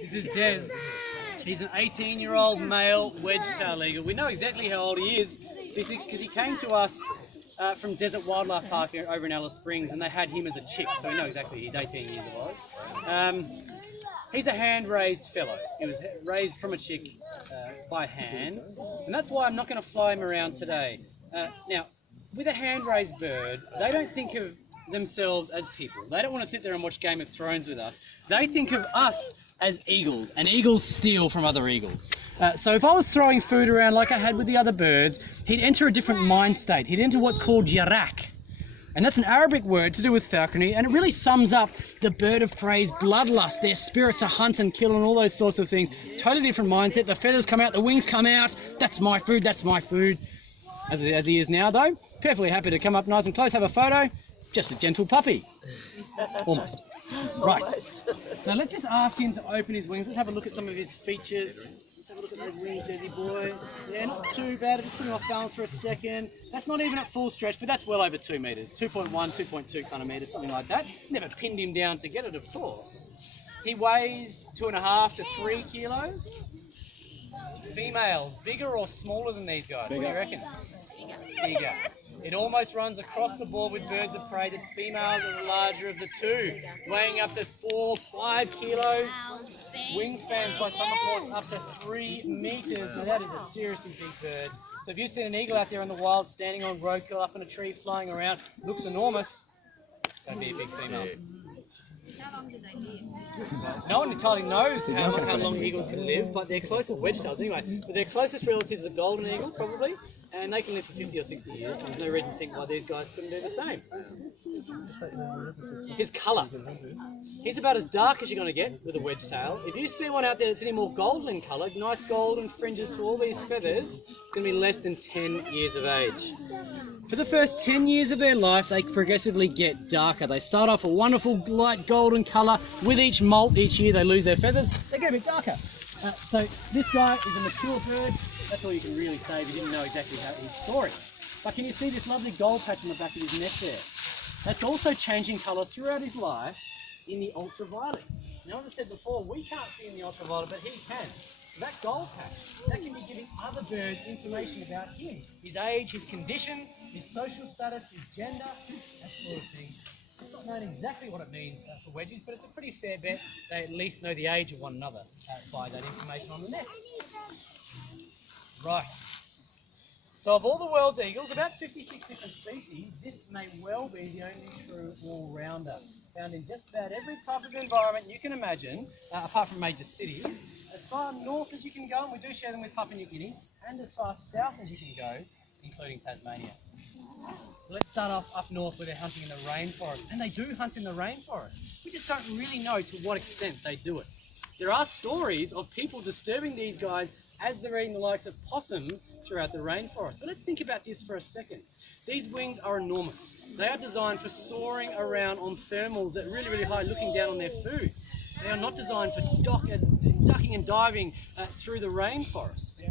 This is Des. He's an 18-year-old male wedge-tailed eagle. We know exactly how old he is because he came to us from Desert Wildlife Park over in Alice Springs, and they had him as a chick, so we know exactly he's 18 years of age. He's a hand-raised fellow. He was raised from a chick by hand, and that's why I'm not going to fly him around today. Now, with a hand-raised bird, they don't think of themselves as people. They don't want to sit there and watch Game of Thrones with us. They think of us as eagles, and eagles steal from other eagles. So if I was throwing food around like I had with the other birds, he'd enter a different mind state. He'd enter what's called yarak. And that's an Arabic word to do with falconry, and it really sums up the bird of prey's bloodlust, their spirit to hunt and kill and all those sorts of things. Totally different mindset. The feathers come out, the wings come out. That's my food, that's my food. As he is now though, perfectly happy to come up nice and close, have a photo. Just a gentle puppy. Almost. Right. So let's just ask him to open his wings. Let's have a look at some of his features. Let's have a look at those wings, Desi boy. Yeah, not too bad. Just putting off balance for a second. That's not even at full stretch, but that's well over 2 meters. 2.1, 2.2 kind of meters, something like that. Never pinned him down to get it, of course. He weighs 2.5 to 3 kilos. Females, bigger or smaller than these guys? Bigger. What do you reckon? Bigger. It almost runs across the board with birds of prey that females are the larger of the two, weighing up to 4, 5 kilos. Wingspans by some reports up to 3 meters. Now that is a seriously big bird. So if you've seen an eagle out there in the wild, standing on roadkill, up in a tree, flying around, looks enormous, don't be a big female. How long do they live? No one entirely knows how long eagles can live, but they're closest, wedge-tails anyway, but their closest relatives are golden eagle, probably, and they can live for 50 or 60 years. So there's no reason to think why these guys couldn't do the same. His colour. He's about as dark as you're going to get with a wedge-tail. If you see one out there that's any more golden in colour, nice golden fringes to all these feathers, it's going to be less than 10 years of age. For the first 10 years of their life, they progressively get darker. They start off a wonderful light golden colour. With each molt, each year they lose their feathers, they get a bit darker. So this guy is a mature bird. That's all you can really say if you didn't know exactly his story. But can you see this lovely gold patch on the back of his neck there? That's also changing colour throughout his life in the ultraviolets. Now, as I said before, we can't see in the ultraviolet, but he can. So that gold patch, that can be giving other birds information about him. His age, his condition, his social status, his gender, that sort of thing. It's not known exactly what it means for wedges, but it's a pretty fair bet they at least know the age of one another by that information on the neck. Right. So of all the world's eagles, about 56 different species, this may well be the only true all-rounder. Found in just about every type of environment you can imagine, apart from major cities, as far north as you can go, and we do share them with Papua New Guinea, and as far south as you can go, including Tasmania. So let's start off up north where they're hunting in the rainforest, and they do hunt in the rainforest. We just don't really know to what extent they do it. There are stories of people disturbing these guys as they're eating the likes of possums throughout the rainforest. But let's think about this for a second. These wings are enormous. They are designed for soaring around on thermals that are really, really high, looking down on their food. They are not designed for ducking and diving through the rainforest.